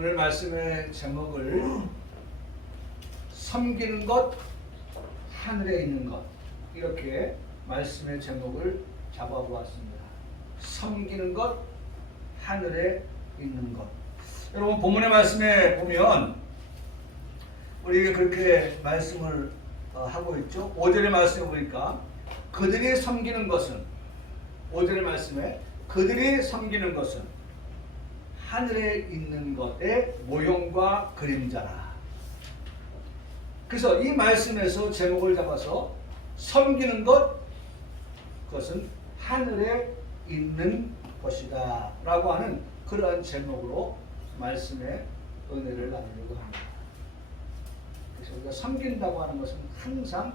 오늘 말씀의 제목을 섬기는 것, 하늘에 있는 것, 이렇게 말씀의 제목을 잡아보았습니다. 섬기는 것, 하늘에 있는 것. 여러분 본문의 말씀에 보면 우리가 그렇게 말씀을 하고 있죠. 5절의 말씀에 보니까 그들이 섬기는 것은, 5절의 말씀에 그들이 섬기는 것은 하늘에 있는 것의 모형과 그림자라. 그래서 이 말씀에서 제목을 잡아서 섬기는 것, 그것은 하늘에 있는 것이다 라고 하는 그러한 제목으로 말씀의 은혜를 나누려고 합니다. 그래서 우리가 섬긴다고 하는 것은 항상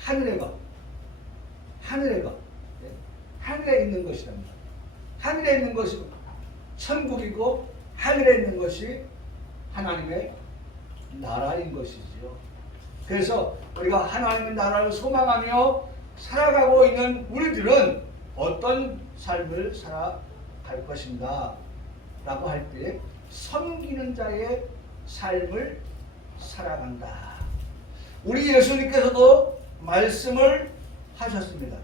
하늘의 것, 하늘의 것, 하늘에 있는 것이랍니다. 하늘에 있는 것이 천국이고 하늘에 있는 것이 하나님의 나라인 것이지요. 그래서 우리가 하나님의 나라를 소망하며 살아가고 있는 우리들은 어떤 삶을 살아갈 것인가 라고 할 때 섬기는 자의 삶을 살아간다. 우리 예수님께서도 말씀을 하셨습니다.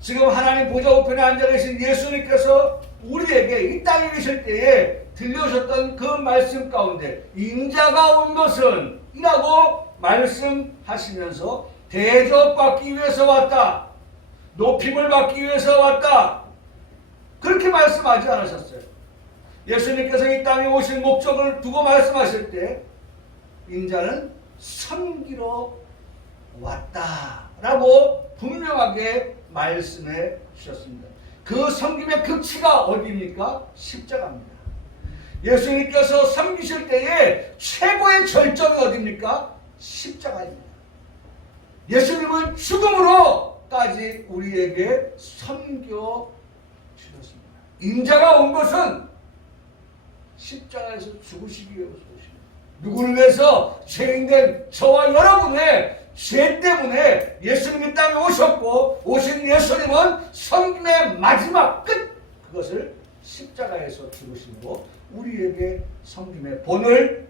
지금 하나님 보좌 우편에 앉아 계신 예수님께서 우리에게 이 땅에 계실 때에 들려주셨던 그 말씀 가운데 인자가 온 것은 이라고 말씀하시면서 대접받기 위해서 왔다, 높임을 받기 위해서 왔다, 그렇게 말씀하지 않으셨어요. 예수님께서 이 땅에 오신 목적을 두고 말씀하실 때 인자는 섬기러 왔다라고 분명하게 말씀해 주셨습니다. 그 섬김의 극치가 어디입니까? 십자가입니다. 예수님께서 섬기실 때에 최고의 절정이 어디입니까? 십자가입니다. 예수님은 죽음으로까지 우리에게 섬겨 주셨습니다. 인자가 온 것은 십자가에서 죽으시기 위해서 오십니다. 누구를 위해서? 죄인된 저와 여러분의 죄 때문에 예수님이 땅에 오셨고, 오신 예수님은 섬김의 마지막 끝, 그것을 십자가에서 죽으심으로 우리에게 섬김의 본을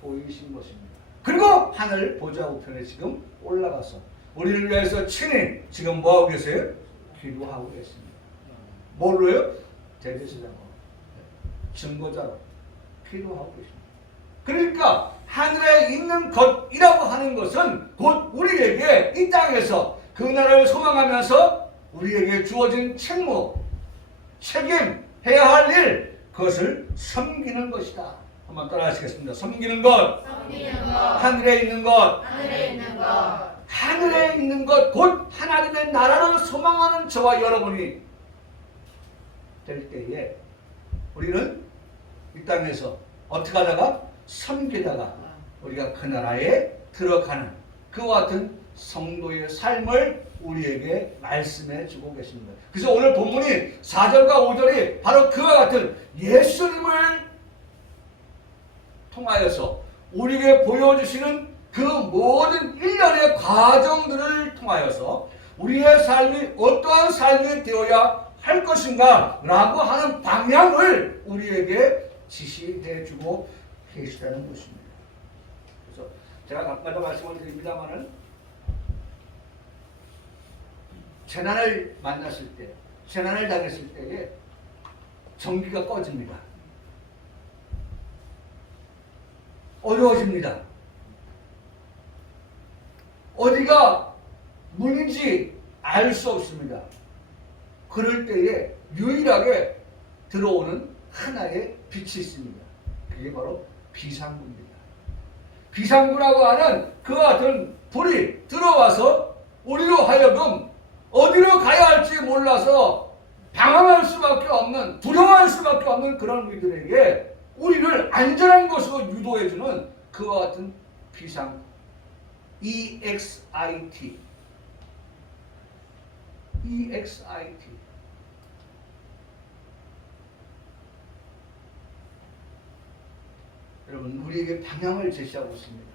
보이신 것입니다. 그리고 하늘 보좌 우편에 지금 올라가서 우리를 위해서 친히 지금 뭐하고 계세요? 기도하고 계십니다. 뭘로요? 대제사장으로, 증거자로 기도하고 계십니다. 그러니까 하늘에 있는 것이라고 하는 것은 곧 우리에게 이 땅에서 그 나라를 소망하면서 우리에게 주어진 책무, 책임, 해야 할 일, 그것을 섬기는 것이다. 한번 따라 하시겠습니다. 섬기는 것, 하늘에 있는 것, 하늘에 있는 것, 곧 하나님의 나라를 소망하는 저와 여러분이 될 때에 우리는 이 땅에서 어떻게 하다가 섬기다가 우리가 그 나라에 들어가는 그와 같은 성도의 삶을 우리에게 말씀해 주고 계십니다. 그래서 오늘 본문이 4절과 5절이 바로 그와 같은 예수님을 통하여서 우리에게 보여주시는 그 모든 일련의 과정들을 통하여서 우리의 삶이 어떠한 삶이 되어야 할 것인가 라고 하는 방향을 우리에게 지시해 주고 계시다는 것입니다. 그래서 제가 가끔가다 말씀을 드립니다마는 재난을 만났을 때, 재난을 당했을 때에 전기가 꺼집니다. 어려워집니다. 어디가 문인지 알 수 없습니다. 그럴 때에 유일하게 들어오는 하나의 빛이 있습니다. 그게 바로 비상구입니다. 비상구라고 하는 그와 같은 불이 들어와서 우리로 하여금 어디로 가야 할지 몰라서 방황할 수밖에 없는, 두려워할 수밖에 없는 그런 우리들에게 우리를 안전한 곳으로 유도해주는 그와 같은 비상, EXIT. 여러분, 우리에게 방향을 제시하고 있습니다.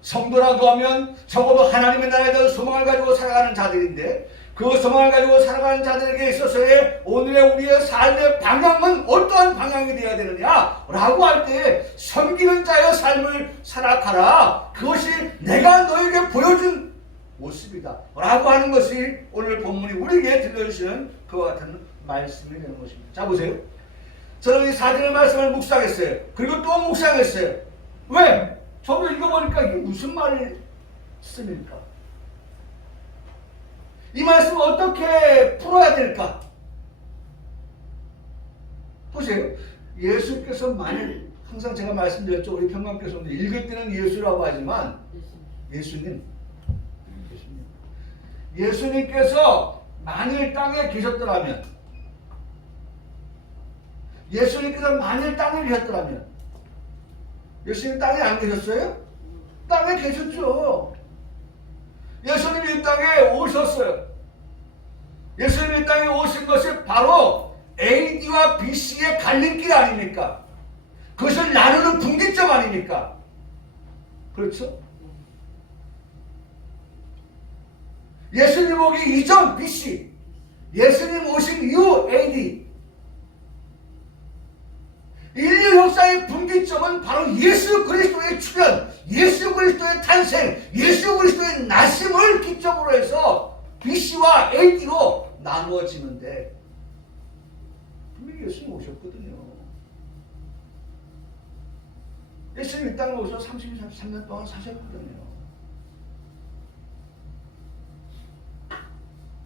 성도라고 하면 적어도 하나님의 나라에 대한 소망을 가지고 살아가는 자들인데 그 소망을 가지고 살아가는 자들에게 있어서의 오늘의 우리의 삶의 방향은 어떠한 방향이 되어야 되느냐 라고 할 때 섬기는 자의 삶을 살아가라. 그것이 내가 너에게 보여준 모습이다 라고 하는 것이 오늘 본문이 우리에게 들려주시는 그와 같은 말씀이 되는 것입니다. 자, 보세요. 저는 이 4절의 말씀을 묵상했어요. 그리고 또 묵상했어요. 왜? 저도 읽어보니까 이게 무슨 말씀일까? 이 말씀을 어떻게 풀어야 될까? 보세요. 예수께서 만일 항상 제가 말씀드렸죠. 우리 평강교회에서 읽을 때는 예수라고 하지만 예수님께서 만일 땅에 계셨더라면 예수님 땅에 안 계셨어요? 땅에 계셨죠. 예수님이 이 땅에 오셨어요. 예수님이 이 땅에 오신 것이 바로 AD와 BC의 갈림길 아닙니까? 그것을 나누는 분기점 아닙니까? 그렇죠? 예수님 오기 이전 BC, 예수님 오신 이후 AD. 인류 역사의 분기점은 바로 예수 그리스도의 출현, 예수 그리스도의 탄생, 예수 그리스도의 나심을 기점으로 해서 BC와 AD로 나누어지는데 분명히 예수님 오셨거든요. 예수님 이 땅에 오셔서 33년 동안 사셨거든요.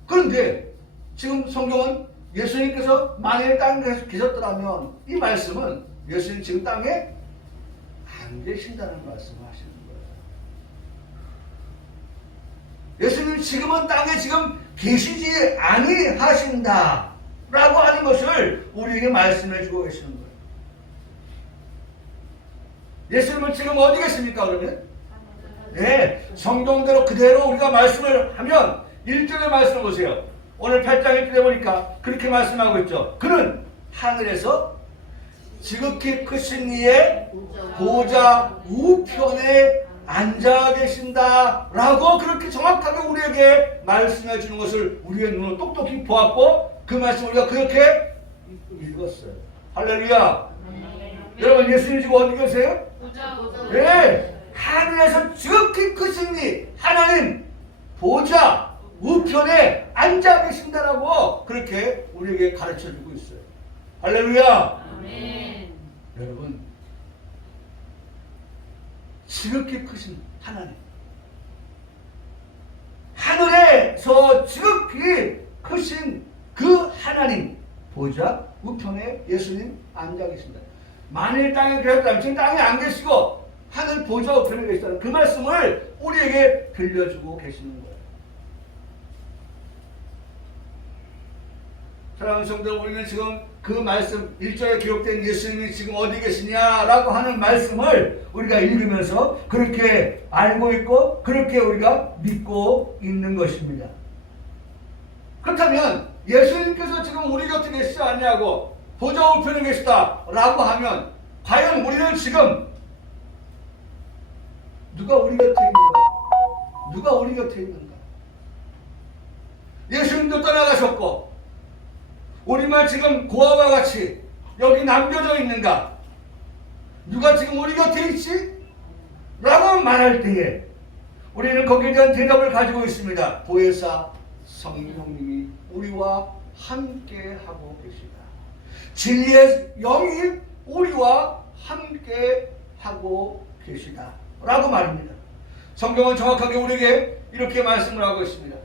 그런데 지금 성경은 예수님께서 만일 땅에 계셨더라면 이 말씀은 예수님 지금 땅에 안 계신다는 말씀을 하시는 거예요. 예수님 지금은 땅에 지금 계시지 아니하신다 라고 하는 것을 우리에게 말씀해 주고 계시는 거예요. 예수님은 지금 어디 계십니까 그러면? 네, 성경대로 그대로 우리가 말씀을 하면 1절의 말씀을 보세요. 오늘 8장에 보니까 그렇게 말씀하고 있죠. 그는 하늘에서 지극히 크신 이의 보좌 우편에 앉아 계신다 라고 그렇게 정확하게 우리에게 말씀해 주는 것을 우리의 눈으로 똑똑히 보았고 그 말씀을 우리가 그렇게 읽었어요. 할렐루야. 여러분 예수님 지금 어디 계세요? 네, 하늘에서 지극히 크신 이 하나님 보좌 우편에 앉아 계신다라고 그렇게 우리에게 가르쳐주고 있어요. 할렐루야. 아멘. 여러분 지극히 크신 하나님, 하늘에서 지극히 크신 그 하나님 보좌 우편에 예수님 앉아 계신다. 만일 땅에 계셨다면 지금 땅에 안 계시고 하늘 보좌 우편에 계시다는 그 말씀을 우리에게 들려주고 계시는 거예요. 사랑하는 성도, 우리는 지금 그 말씀 1절에 기록된 예수님이 지금 어디 계시냐라고 하는 말씀을 우리가 읽으면서 그렇게 알고 있고 그렇게 우리가 믿고 있는 것입니다. 그렇다면 예수님께서 지금 우리 곁에 계시지 않냐고 보좌 우편에 계시다라고 하면 과연 우리는 지금 누가 우리 곁에 있는가? 누가 우리 곁에 있는가? 예수님도 떠나가셨고 우리만 지금 고아와 같이 여기 남겨져 있는가? 누가 지금 우리 곁에 있지? 라고 말할 때에 우리는 거기에 대한 대답을 가지고 있습니다. 보혜사 성령님이 우리와 함께 하고 계시다. 진리의 영이 우리와 함께 하고 계시다 라고 말입니다. 성경은 정확하게 우리에게 이렇게 말씀을 하고 있습니다.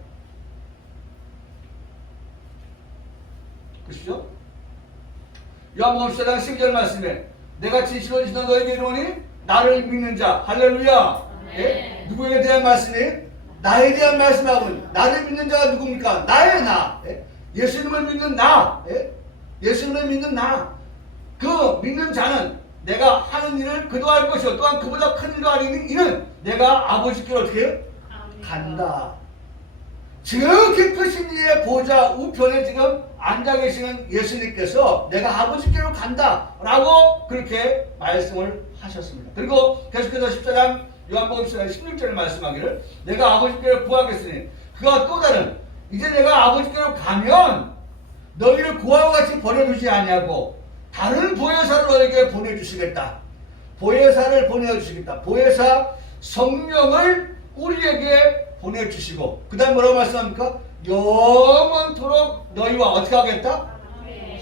그렇죠? 요한복음 14장 12절 말씀에 내가 진실로 진실로 너에게 이르노니 나를 믿는 자. 할렐루야. 예? 누구에 대한 말씀이에요? 나에 대한 말씀하고는 나를 믿는 자가 누굽니까? 나의 나. 예? 예수님을 믿는 나. 예? 예수님을 믿는 나. 그 믿는 자는 내가 하는 일을 그도 할 것이요 또한 그보다 큰 일도 아닌 이는 내가 아버지께로 어떻게 해요? 간다. 지극히 크신 이의 보좌 우편에 지금 앉아 계시는 예수님께서 내가 아버지께로 간다 라고 그렇게 말씀을 하셨습니다. 그리고 계속해서 14장 요한복음 14장 16절에 말씀하기를 내가 아버지께로 구하겠으니 그가 또 다른 이제 내가 아버지께로 가면 너희를 고아와 같이 버려두지 아니하고 다른 보혜사를 너에게 보내주시겠다. 보혜사를 보내주시겠다. 보혜사 성령을 우리에게 보내주시고 그 다음 뭐라고 말씀합니까? 영원토록 너희와 어떻게 하겠다?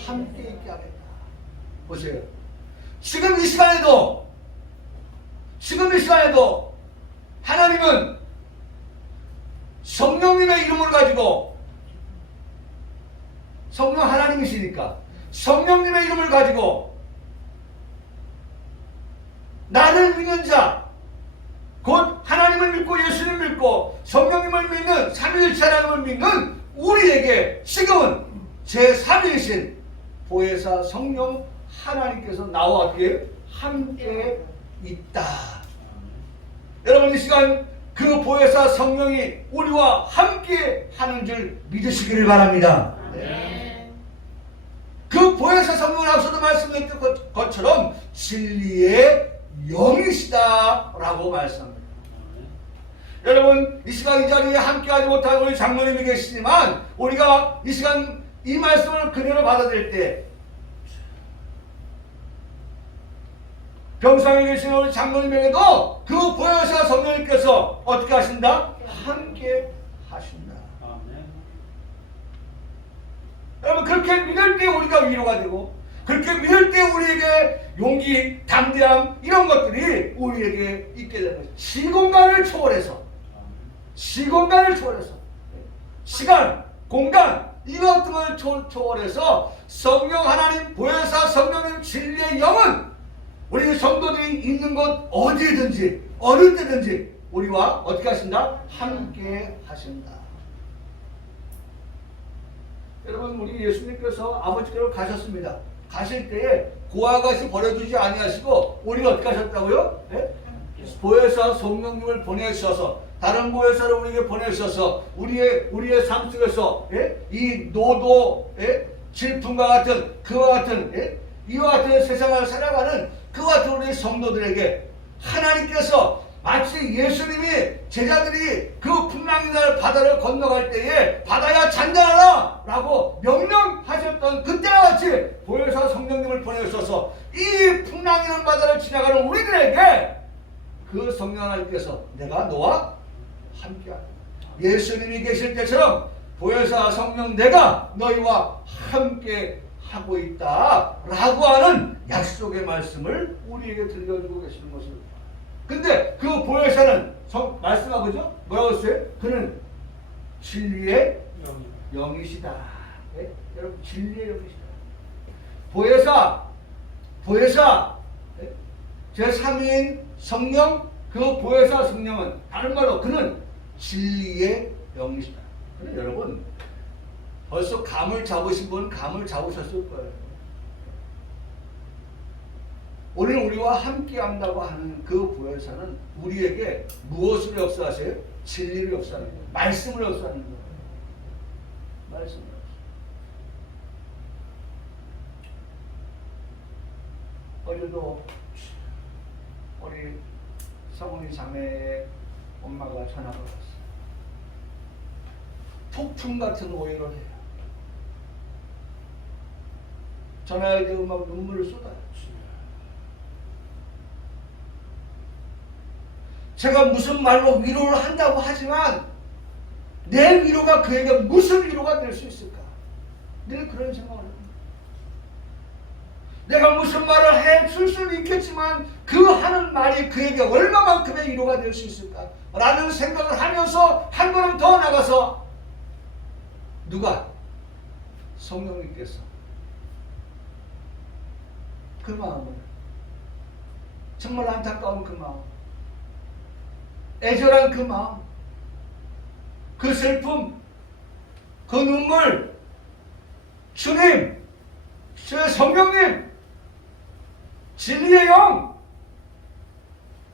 함께 있게 하겠다. 보세요. 지금 이 시간에도 하나님은 성령님의 이름을 가지고 성령 하나님이시니까 성령님의 이름을 가지고 나를 믿는 자, 곧 하나님을 믿고 예수님을 믿고 성령님을 믿는 삼위일체 하나님을 믿는 우리에게 지금은 제3위이신 보혜사 성령 하나님께서 나와 어떻게 함께 있다. 여러분 이 시간 그 보혜사 성령이 우리와 함께 하는 줄 믿으시기를 바랍니다. 네. 그 보혜사 성령은 앞서도 말씀드렸던 것처럼 진리의 영이시다 라고 말씀합니다. 여러분 이 시간 이 자리에 함께하지 못한 우리 장로님이 계시지만 우리가 이 시간 이 말씀을 그대로 받아들일 때 병상에 계신 우리 장로님에게도 그 보혜사 성령님께서 어떻게 하신다? 함께 하신다. 여러분 그렇게 믿을 때 우리가 위로가 되고 그렇게 믿을 때 우리에게 용기, 담대함 이런 것들이 우리에게 있게 되는 것입니다. 시공간을 초월해서 시간, 공간 이것 등을 초월해서 성령 하나님, 보혜사 성령님 진리의 영은 우리 성도들이 있는 곳 어디든지 어느 때든지 우리와 어떻게 하신다? 함께 하신다. 여러분 우리 예수님께서 아버지께로 가셨습니다. 가실 때에 고아와 같이 버려두지 아니하시고 우리를 어떻게 하셨다고요? 예? 보혜사 성령님을 보내셔서 다른 보혜사를 우리에게 보내셔서 우리의 삶 속에서 이 노도 질풍과 같은 그와 같은 이와 같은 세상을 살아가는 그와 같은 우리 성도들에게 하나님께서 마치 예수님이 제자들이 그 풍랑이 날 바다를 건너갈 때에 바다야 잔잔하라 라고 명령하셨던 그때와 같이 보혜사 성령님을 보내셔서 이 풍랑이 난 바다를 지나가는 우리들에게 그 성령 하나님께서 내가 너와 함께하라. 예수님이 계실 때처럼 보혜사 성령 내가 너희와 함께 하고 있다 라고 하는 약속의 말씀을 우리에게 들려주고 계시는 것입니다. 근데 그 보혜사는 말씀하고 그죠? 뭐라고 했어요? 그는 진리의 영이시다. 네? 여러분 진리의 영이시다. 보혜사 네? 제3위인 성령 그 보혜사 성령은 다른 말로 그는 진리의 영이시다. 근데 여러분 벌써 감을 잡으신 분은 감을 잡으셨을 거예요. 오늘 우리와 함께 한다고 하는 그 보혜사는 우리에게 무엇을 역사하세요? 진리를 역사하는 거예요. 말씀을 역사하는 거예요. 말씀을 어제도 우리 성훈이 자매의 엄마가 전화가 왔어요. 폭풍 같은 오해를 해요. 전화에 대고 막 눈물을 쏟아요. 제가 무슨 말로 위로를 한다고 하지만 내 위로가 그에게 무슨 위로가 될 수 있을까? 늘 그런 생각을 합니다. 내가 무슨 말을 해줄 수는 있겠지만 그 하는 말이 그에게 얼마만큼의 위로가 될 수 있을까? 라는 생각을 하면서 한 걸음 더 나가서 누가? 성령님께서 그 마음을 정말 안타까운 그 마음 애절한 그 마음 그 슬픔 그 눈물 주님 주의 성령님 진리의 영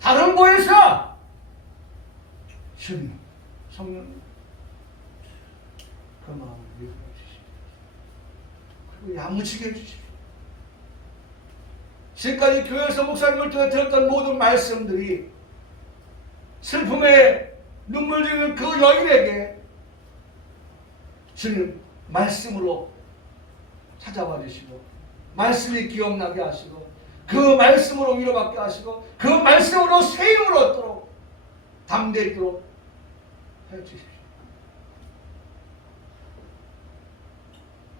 다른 보혜사 주님 성령님 그 마음을 위로해 주십시오. 그리고 야무지게 해주십시오. 지금까지 교회에서 목사님을 통해 들었던 모든 말씀들이 슬픔에 눈물 지는 그 여인에게 주님 말씀으로 찾아와 주시고 말씀이 기억나게 하시고 그 말씀으로 위로받게 하시고 그 말씀으로 새 힘을 얻도록 담대도록 해주십시오.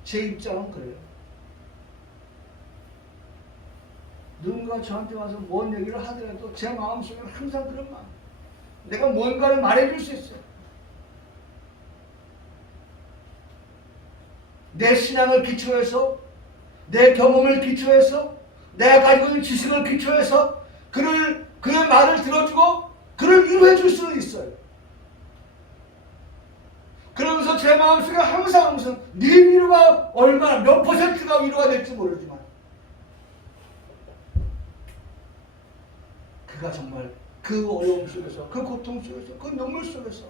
제 입장은 그래요. 누군가 저한테 와서 뭔 얘기를 하더라도 제 마음속에는 항상 그런 마음. 내가 뭔가를 말해줄 수 있어요. 내 신앙을 기초해서 내 경험을 기초해서 내가 가지고 있는 지식을 기초해서 그의 말을 들어주고 그를 위로해 줄 수는 있어요. 그러면서 제 마음속에 항상 네 위로가 얼마나 몇 퍼센트가 위로가 될지 모르지만 그가 정말 그 어려움 속에서 그 고통 속에서 그 눈물 속에서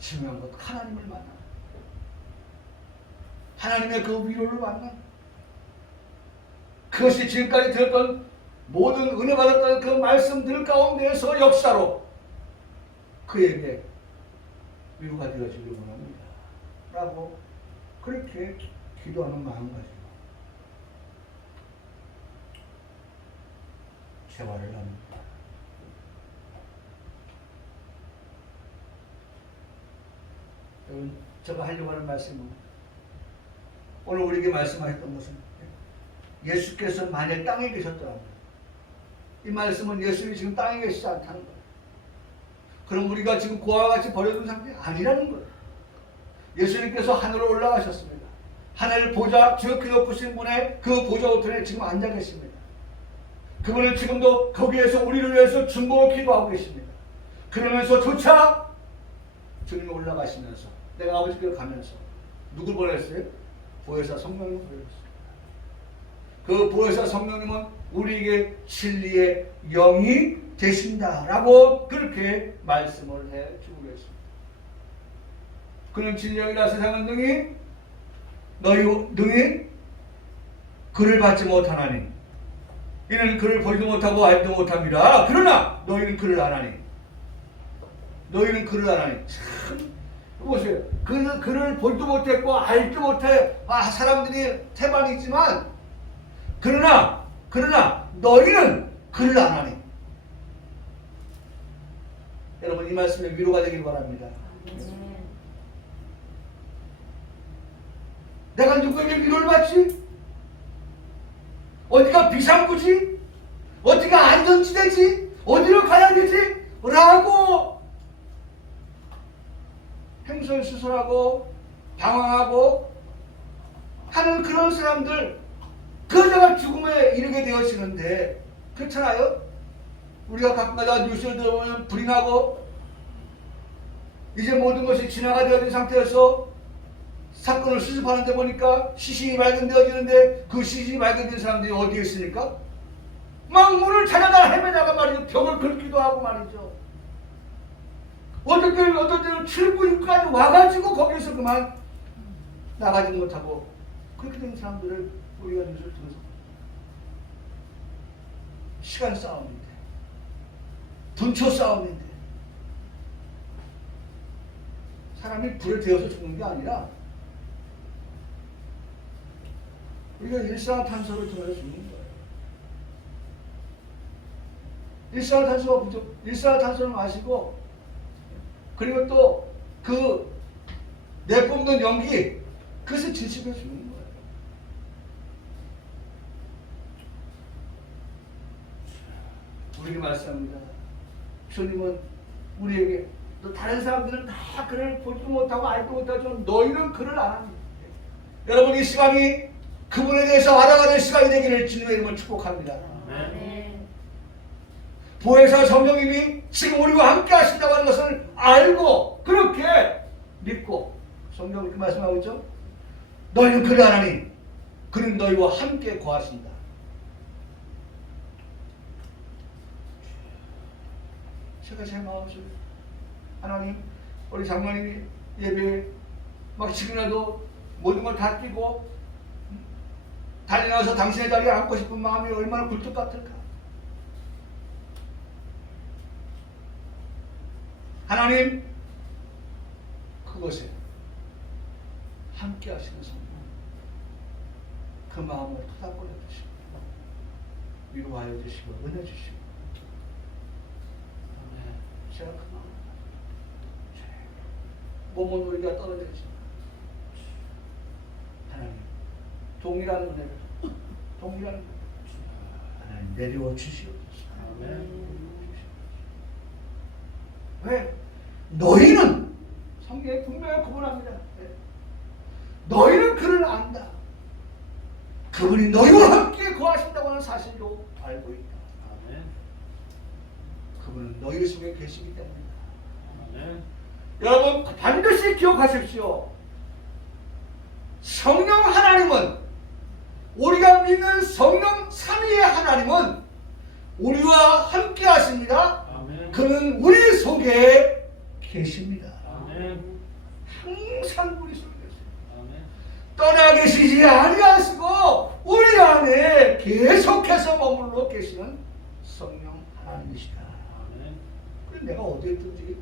중요한 것 하나님을 만나 하나님의 그 위로를 만나 그것이 지금까지 들었던 모든 은혜 받았던 그 말씀들 가운데에서 역사로 그에게 위로가 되어지길 원합니다. 라고 그렇게 기도하는 마음가짐 생활을 합니다. 여러분, 제가 하려고 하는 말씀은 오늘 우리에게 말씀하셨던 것은 예수께서 만약 땅에 계셨더라면 이 말씀은 예수님이 지금 땅에 계시지 않다는 거예요. 그럼 우리가 지금 고아와 같이 버려둔 상태 아니라는 거예요. 예수님께서 하늘로 올라가셨습니다. 하늘 보좌 지극히 높으신 분의 그 보좌 우편에 지금 앉아 계십니다. 그분은 지금도 거기에서 우리를 위해서 중보로 기도하고 계십니다. 그러면서 조차 주님이 올라가시면서 내가 아버지께로 가면서 누굴 보냈어요? 보혜사 성령님을 보냈습니다. 그 보혜사 성령님은 우리에게 진리의 영이 되신다라고 그렇게 말씀을 해주고 계십니다. 그는 진리의 영이라 세상은 능히 그를 받지 못하나니 이는 그를 보지도 못하고 알지도 못합니다. 그러나 너희는 그를 아나니 참 보세요. 그를 보지도 못했고 알지도 못해 사람들이 태반이지만 그러나 너희는 그를 아나니. 여러분 이 말씀에 위로가 되길 바랍니다. 내가 누구에게 위로를 받지? 어디가 비상구지? 어디가 안전지대지? 어디로 가야 되지? 라고 횡설수설하고 방황하고 하는 그런 사람들 그러다가 죽음에 이르게 되어지는데 그렇잖아요? 우리가 가끔가다 뉴스를 들어보면 불이 나고 이제 모든 것이 진화가 되어진 상태에서 사건을 수습하는 데 보니까 시신이 발견되어지는데 그 시신이 발견된 사람들이 어디에 있습니까? 막 문을 찾아다 헤매다가 말이죠. 벽을 긁기도 하고 말이죠. 어떤 때는 7, 9, 6까지 와가지고 거기서 그만 나가지 못하고 그렇게 된 사람들을 우리가 뉴스를 통해서 시간 싸움인데 분초 싸움인데 사람이 불에 데워서 죽는 게 아니라 우리가 일산화탄소를 통해서 죽는 거예요. 일산화탄소를 마시고 그리고 또 그 내뿜는 연기 그것을 질식해 죽는 거예요. 우리에게 말씀합니다. 주님은 우리에게 또 다른 사람들은 다 그를 보지도 못하고 알지도 못하지만 너희는 그를 아나니. 여러분 이 시간이 그분에 대해서 알아가는 시간이 되기를 주님의 이름으로 축복합니다. 보혜사 성령님이 지금 우리와 함께 하신다고 하는 것을 알고 그렇게 믿고 성경은 그렇게 말씀하고 있죠. 너희는 그를 아나니 그는 너희와 함께 거하신다. 제가 제 마음속에 하나님 우리 장로님이 예배에 막 지금이라도 모든 걸 다 끼고 달려나서 당신의 자리에 앉고 싶은 마음이 얼마나 굴뚝 같을까. 하나님 그것에 함께 하시는 성령, 그 마음을 토닥거려 주시고 위로하여 주시고 은혜 주시고, 제가 그 마음, 몸은 우리가 떨어지지만 하나님 동일한 은혜를, 동일한 은혜를 하나님 내려와 주시옵소서. 왜? 너희는 성경에 분명히 구분합니다. 너희는 그를 안다. 그분이 너희와 함께 거하신다고 하는 사실도 알고 있다. 그분은 너희 속에 계시기 때문이다. 여러분 반드시 기억하십시오. 성령 하나님은, 우리가 믿는 성령 삼위의 하나님은 우리와 함께 하십니다. 그는 우리 속에 계십니다. 항상 우리 속에 계십니다. 떠나 계시지 아니하시고 우리 안에 계속해서 머물러 계시는 성령 하나님이시다. 그래서 내가 어디에 있든지,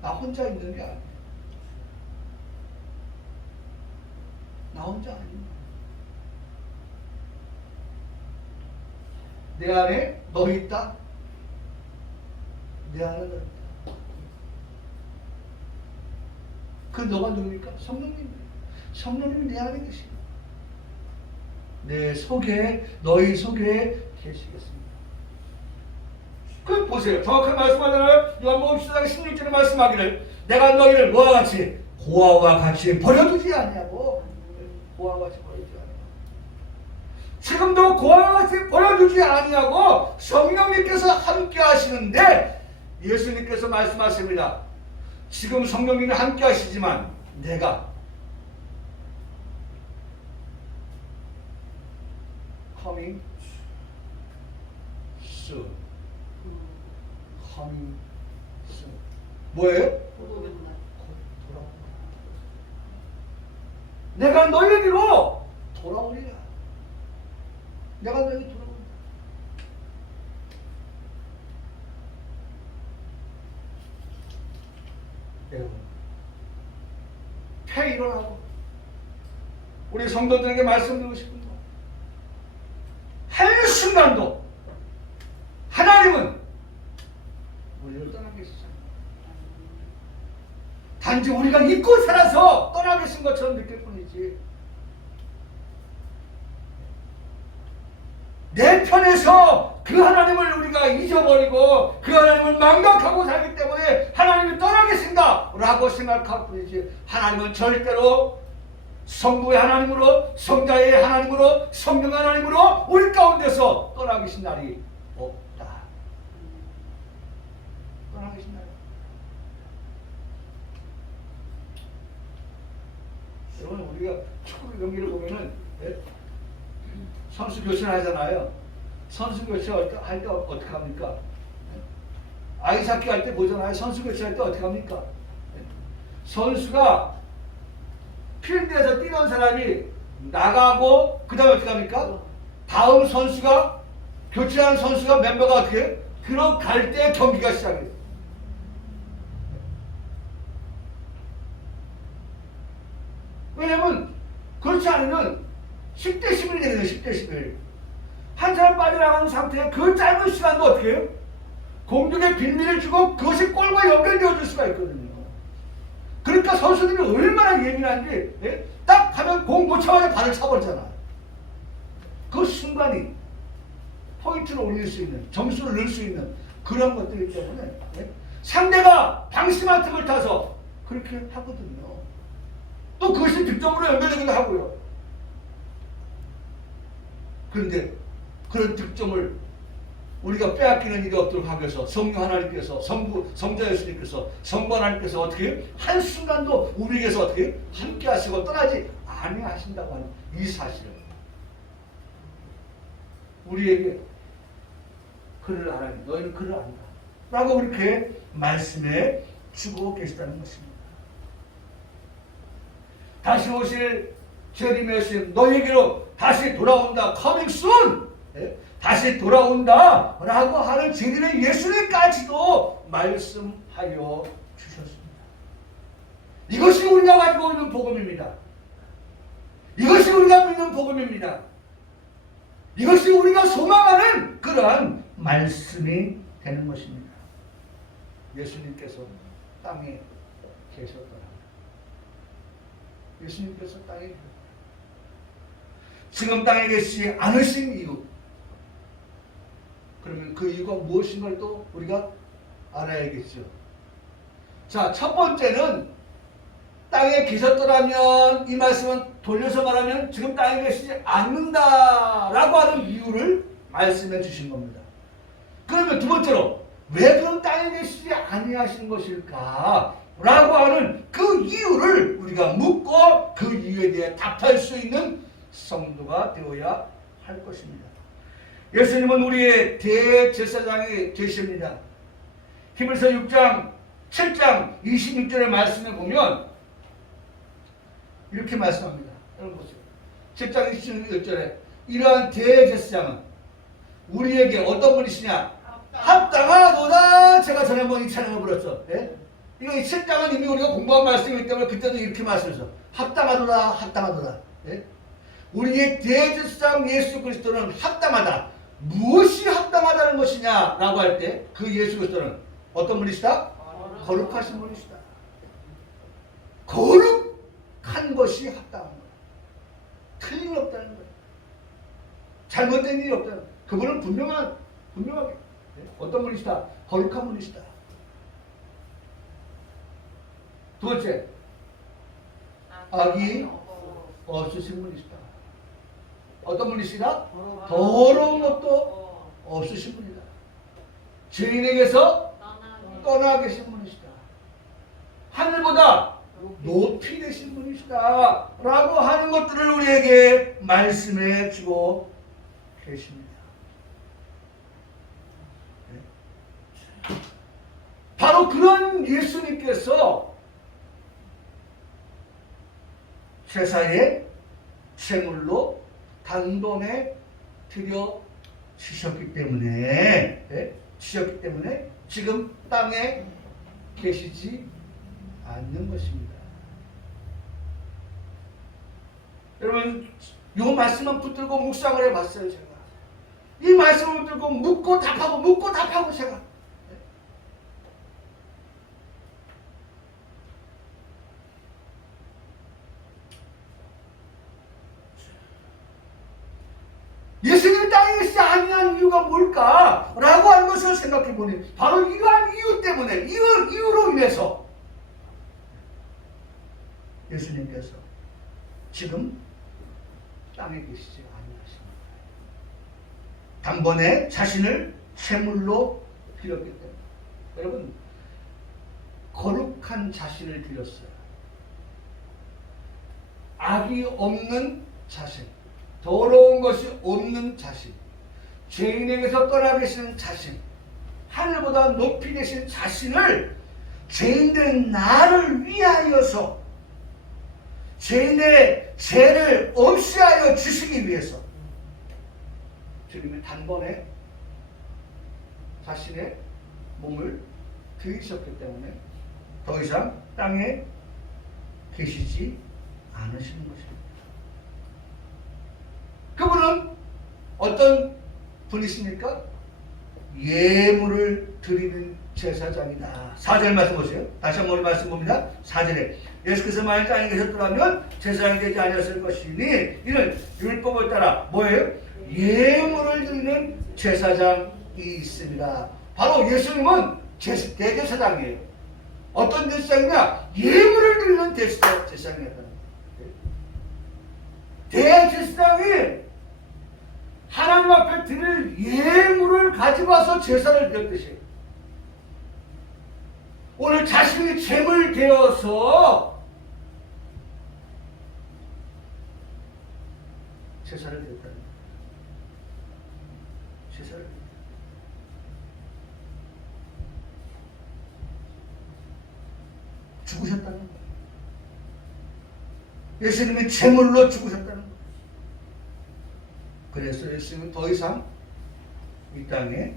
나 혼자 있는 게 아니야. 나 혼자 아니야. 내 안에 너 있다. 내 안에 너 있다. 그 너가 누굽니까? 성령님이에요. 성령님이 내 안에 계십니다. 내 속에, 너희 속에 계시겠습니다. 그 보세요. 정확하게 말씀하잖아요. 요한복음 14장 16절에 말씀하기를 내가 너희를 뭐와 같이, 고아와 같이 버려두지 아니하고, 고아와 같이 버려두지 아니하고, 지금도 고아와 같이 버려두지 아니하고 성령님께서 함께 하시는데, 예수님께서 말씀하십니다. 지금 성령님이 함께 하시지만 내가 coming soon. coming soon. 뭐예요? 내가 너희에게로 돌아오리라. 내가 너희에게 돌아온다. 여러분, 폐 일어나고 우리 성도들에게 말씀드리고 싶은 거, 한 순간도 하나님은 우리를 떠나 계시잖아요. 단지 우리가 잊고 살아서 떠나 계신 것처럼 느낄 뿐이지, 내 편에서 그 하나님을 우리가 잊어버리고 그 하나님을 망각하고 살기 때문에 하나님이 떠나 계신다 라고 생각할 뿐이지, 하나님은 절대로 성부의 하나님으로, 성자의 하나님으로, 성령 하나님으로 우리 가운데서 떠나 계신 날이 없다. 떠나 계신 날이 없다. 여러분, 우리가 축구 경기를 보면은 선수 교체를 하잖아요. 선수 교체할 때 어떻게 합니까? 아이스하키 할 때 보잖아요. 선수 교체할 때 어떻게 합니까? 선수가 필드에서 뛰던 사람이 나가고 그 다음에 어떻게 합니까? 다음 선수가, 교체하는 선수가, 멤버가 어떻게 해요? 들어갈 때 경기가 시작해요. 왜냐면 그렇지 않으면 10대 11이 되거든요. 10대 11. 한 사람 빠져나가는 상태에 그 짧은 시간도 어떻게 해요? 공격에 빈미를 주고 그것이 골과 연결되어 줄 수가 있거든요. 그러니까 선수들이 얼마나 예민한지, 딱 하면 공 못 차면 발을 차버리잖아요. 그 순간이 포인트를 올릴 수 있는, 점수를 넣을 수 있는 그런 것들이기 때문에 상대가 방심한 틈을 타서 그렇게 하거든요. 또 그것이 득점으로 연결되기도 하고요. 그런데 그런 득점을 우리가 빼앗기는 일이 없도록 하기 위해서 성령 하나님께서, 성자 예수님께서, 성부 하나님께서 어떻게 한순간도 우리에게서 어떻게 함께 하시고 떠나지 아니하신다고 하는 이 사실을 우리에게 그를 알아야 돼. 너희는 그를 안다 라고 그렇게 말씀해 주고 계시다는 것입니다. 다시 오실 주님의 예수님, 너희에게로 다시 돌아온다, coming soon, 다시 돌아온다 라고 하는 주님의 예수님까지도 말씀하여 주셨습니다. 이것이 우리가 가지고 있는 복음입니다. 이것이 우리가 믿는 복음입니다. 이것이 우리가 소망하는 그러한 말씀이 되는 것입니다. 예수님께서 땅에 계셨더라. 예수님께서 땅에 계셨더라. 지금 땅에 계시지 않으신 이유, 그러면 그 이유가 무엇인가를 또 우리가 알아야겠죠. 자, 첫 번째는 땅에 계셨더라면, 이 말씀은 돌려서 말하면 지금 땅에 계시지 않는다라고 하는 이유를 말씀해 주신 겁니다. 그러면 두 번째로 왜 그럼 땅에 계시지 아니하신 것일까? 라고 하는 그 이유를 우리가 묻고 그 이유에 대해 답할 수 있는 성도가 되어야 할 것입니다. 예수님은 우리의 대제사장이 되십니다. 히브리서 6장 7장 26절의 말씀에 보면 이렇게 말씀합니다. 여러분 보세요. 7장 26절에 이러한 대제사장은 우리에게 어떤 분이시냐? 합당하도다. 제가 전에번 이 찬양을 불렀죠. 예? 이거 이 7장은 이미 우리가 공부한 말씀이기 때문에 그때도 이렇게 말씀했어. 합당하도다. 합당하도다. 예? 우리의 대제사장 예수 그리스도는 합당하다. 무엇이 합당하다는 것이냐? 라고 할 때 그 예수 그리스도는 어떤 분이시다? 거룩하신 분이시다. 거룩한 것이 합당한 거야. 틀림 없다는 거야. 잘못된 일이 없다는 거야. 그분은 분명하게 어떤 분이시다? 거룩한 분이시다. 두 번째, 악이 없으신 분이시다. 어떤 분이시다? 더러운 것도 없으신 분이다. 죄인에게서 떠나 계신 분이시다. 하늘보다 높이 되신 분이시다. 라고 하는 것들을 우리에게 말씀해 주고 계십니다. 바로 그런 예수님께서 제사의 제물로 단번에 드려 주셨기 때문에 지금 땅에 계시지 않는 것입니다. 여러분, 이 말씀만 붙들고 묵상을 해봤어요. 제가 이 말씀을 붙들고 묻고 답하고 제가 예수님이 땅에 계시지 아니한 이유가 뭘까? 라고 하는 것을 생각해보니 바로 이러한 이유 때문에, 이유로 인해서 예수님께서 지금 땅에 계시지 아니하십니다. 단번에 자신을 제물로 드렸기 때문에. 여러분, 거룩한 자신을 드렸어요. 악이 없는 자신, 더러운 것이 없는 자신, 죄인에게서 떠나 계시는 자신, 하늘보다 높이 계신 자신을 죄인된 나를 위하여서 죄인의 죄를 없이하여 주시기 위해서 주님이 단번에 자신의 몸을 드리셨기 때문에 더 이상 땅에 계시지 않으시는 것입니다. 그분은 어떤 분이십니까? 예물을 드리는 제사장이다. 4절 말씀 보세요. 다시 한번 말씀 봅니다. 4절에 예수께서 만일 땅에 계셨더라면 제사장이 되지 아니었을 것이니 이는 율법을 따라 뭐예요? 예물을 드리는 제사장이 있습니다. 바로 예수님은 대제사장이에요. 어떤 제사장이냐? 예물을 드리는 제사장이었다. 대제사장이 하나님 앞에 드릴 예물을 가지고 와서 제사를 드렸듯이 오늘 자신이 제물 되어서 제사를 드렸다는 거예요. 제사를 죽으셨다는 거예요. 예수님이 제물로 죽으셨다는 거예요. 그래서 예수님은 더 이상 이 땅에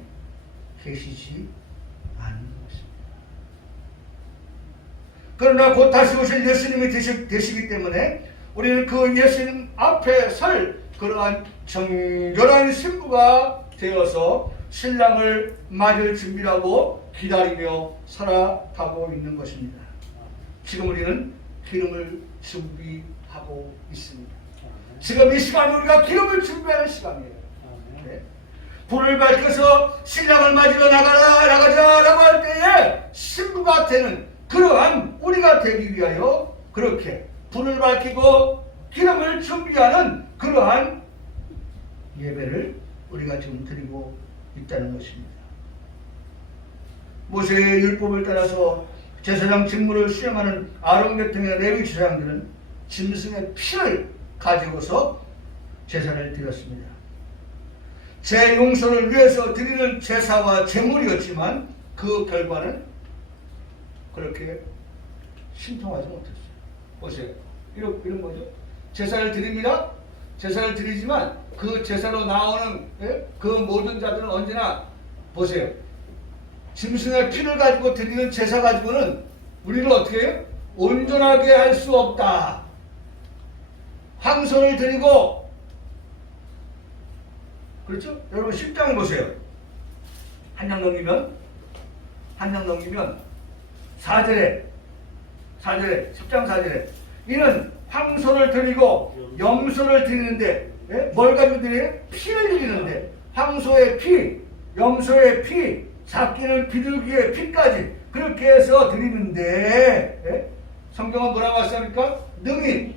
계시지 않는 것입니다. 그러나 곧 다시 오실 예수님이 되시기 때문에 우리는 그 예수님 앞에 설 그러한 정결한 신부가 되어서 신랑을 맞을 준비하고 기다리며 살아가고 있는 것입니다. 지금 우리는 기름을 준비하고 있습니다. 지금 이 시간이 우리가 기름을 준비하는 시간이에요. 네. 불을 밝혀서 신랑을 맞으러 나가자라고 할 때에 신부가 되는 그러한 우리가 되기 위하여 그렇게 불을 밝히고 기름을 준비하는 그러한 예배를 우리가 지금 드리고 있다는 것입니다. 모세의 율법을 따라서 제사장 직무를 수행하는 아론 계통의 레위 제사장들은 짐승의 피를 가지고서 제사를 드렸습니다. 제 용서를 위해서 드리는 제사와 제물이었지만 그 결과는 그렇게 신통하지 못했어요. 보세요. 이런 거죠. 제사를 드립니다. 제사를 드리지만 그 제사로 나오는 그 모든 자들은 언제나 보세요. 짐승의 피를 가지고 드리는 제사 가지고는 우리를 어떻게 해요? 온전하게 할 수 없다. 황소를 드리고 그렇죠? 여러분 10장에 보세요. 한 장 넘기면 4절에 10장 4절에 이는 황소를 드리고 염소를 드리는데 뭘 가지고 드려요? 피를 드리는데 황소의 피, 염소의 피, 작기는 비둘기의 피까지 그렇게 해서 드리는데 성경은 뭐라고 했습니까? 능히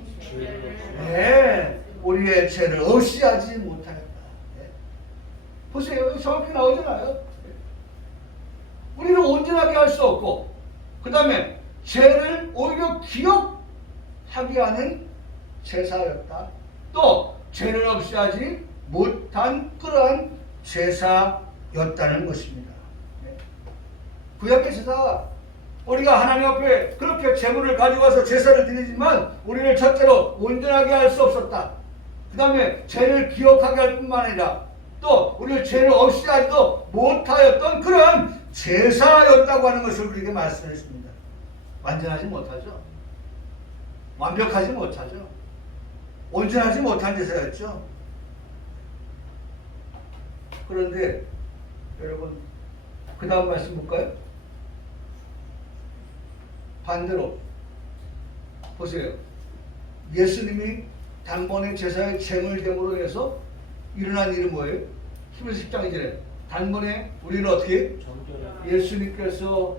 우리의 죄를 없이 하지 못하였다. 보세요. 정확히 나오잖아요. 우리는 온전하게 할 수 없고 그 다음에 죄를 오히려 기억하게 하는 제사였다. 또 죄를 없이 하지 못한 그러한 제사였다는 것입니다. 구약의 제사가 우리가 하나님 앞에 그렇게 제물을 가져와서 제사를 드리지만 우리를 첫째로 온전하게 할 수 없었다. 그 다음에 죄를 기억하게 할 뿐만 아니라 또 우리를 죄를 없이 하지도 못하였던 그러한 제사였다고 하는 것을 우리에게 말씀했습니다. 완전하지 못하죠. 완벽하지 못하죠. 온전하지 못한 제사였죠. 그런데 여러분 그 다음 말씀 볼까요? 반대로 보세요. 예수님이 단번에 제사의 제물됨으로 해서 일어난 일은 뭐예요? 히브리서 10장 이전에 단번에 우리는 어떻게 예수님께서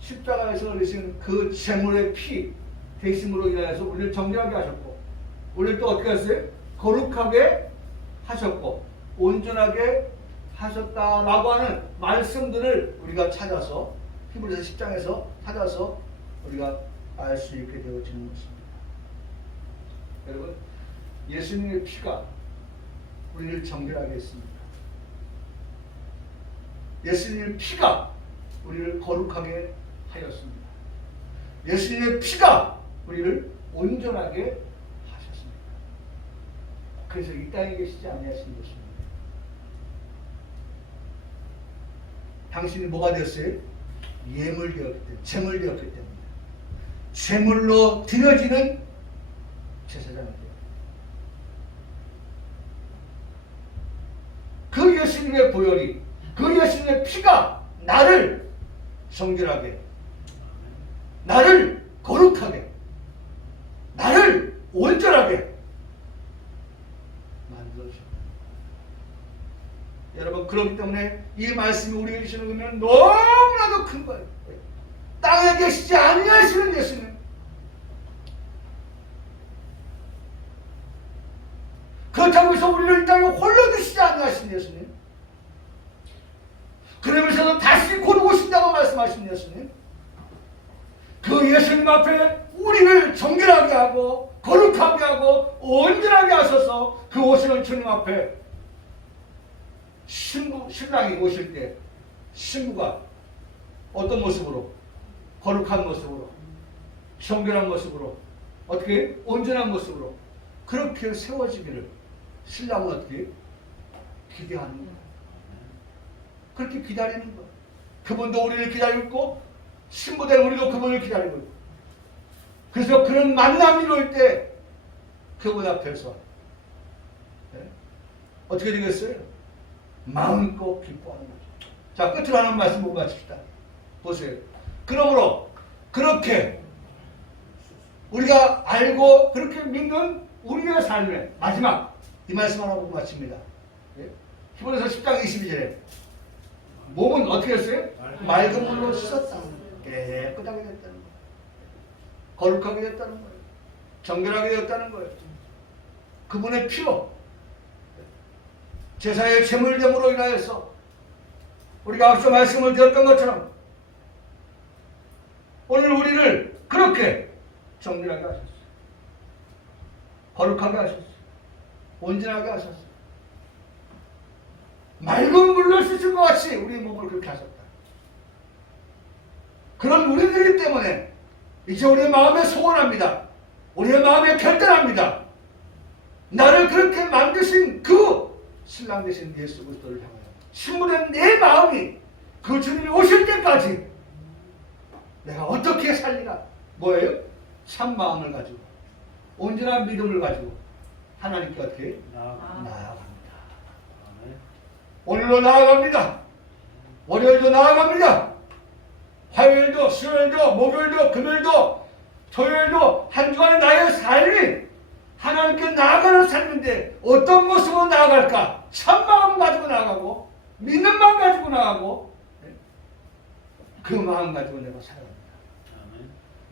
십자가에서 흘리신 그 제물의 피 대심으로 인하여서 우리를 정결하게 하셨고 우리를 또 어떻게 하셨어요? 거룩하게 하셨고 온전하게 하셨다라고 하는 말씀들을 우리가 찾아서 히브리서 10장에서 찾아서 우리가 알 수 있게 되어지는 것입니다. 여러분 예수님의 피가 우리를 정결하게 했습니다. 예수님의 피가 우리를 거룩하게 하였습니다. 예수님의 피가 우리를 온전하게 하셨습니다. 그래서 이 땅에 계시지 아니하신 것입니다. 당신이 뭐가 되었어요? 예물 되었기 때문에, 제물 되었기 때문에 제물로 드려지는 제사장이 돼요. 그 예수님의 보혈이, 그 예수님의 피가 나를 정결하게, 나를 거룩하게, 나를 온전하게 만들어줍니다. 여러분 그렇기 때문에 이 말씀이 우리에게 주시는 의미는 너무나도 큰 거예요. 땅에 계시지 아니하시는 예수님, 그렇다고 해서 우리를 이 땅에 홀로 두시지 아니하시는 예수님, 그러면서도 다시 곧 오신다고 말씀하신 예수님, 그 예수님 앞에 우리를 정결하게 하고 거룩하게 하고 온전하게 하셔서 그 오시는 주님 앞에 신랑이 오실 때 신부가 어떤 모습으로? 거룩한 모습으로, 정결한 모습으로, 어떻게? 온전한 모습으로 그렇게 세워지기를 신랑은 어떻게? 기대하는 거예요. 그렇게 기다리는 거예요. 그분도 우리를 기다리고 신부된 우리도 그분을 기다리고 있고, 그래서 그런 만남이 올 때 그분 앞에서 어떻게 되겠어요? 마음껏 기뻐하는 거죠. 자, 끝으로 하는 말씀 보고 마칩시다. 보세요. 그러므로 그렇게 우리가 알고 그렇게 믿는 우리의 삶의 마지막 이 말씀 하나 보고 마칩니다. 히브리서 10장 22절에 몸은 어떻게 했어요? 맑은 물로 씻었다. 깨끗하게 됐다는 거예요. 거룩하게 됐다는 거예요. 정결하게 되었다는 거예요. 그분의 피로 제사의 제물됨으로 인하여서 우리가 앞서 말씀을 드렸던 것처럼 오늘 우리를 그렇게 정결하게 하셨어요. 거룩하게 하셨어요. 온전하게 하셨어요. 맑은 물로 씻은 것 같이 우리 몸을 그렇게 하셨다. 그런 우리들이기 때문에 이제 우리의 마음에 소원합니다. 우리의 마음에 결단합니다. 나를 그렇게 만드신 그 신랑 되신 예수 그리스도를 향하여 신부된 내 마음이 그 주님이 오실 때까지 내가 어떻게 살리라. 뭐예요? 참 마음을 가지고 온전한 믿음을 가지고 하나님께 어떻게 나아갑니다. 오늘도 나아갑니다. 월요일도 나아갑니다. 화요일도 수요일도 목요일도 금요일도 토요일도 한 주간의 나의 삶이 하나님께 나아가는 삶인데 어떤 모습으로 나아갈까? 참마음 가지고 나아가고 믿는 마음 가지고 나아가고 그 마음 가지고 내가 살아갑니다.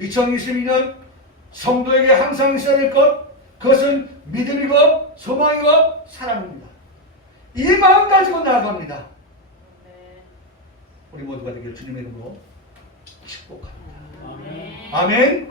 2022년 성도에게 항상 있어야 될 것, 그것은 믿음이고 소망이고 사랑입니다. 이 마음 가지고 나아갑니다. 우리 모두가 되길 주님의 이름으로 축복합니다. 아멘. 아멘.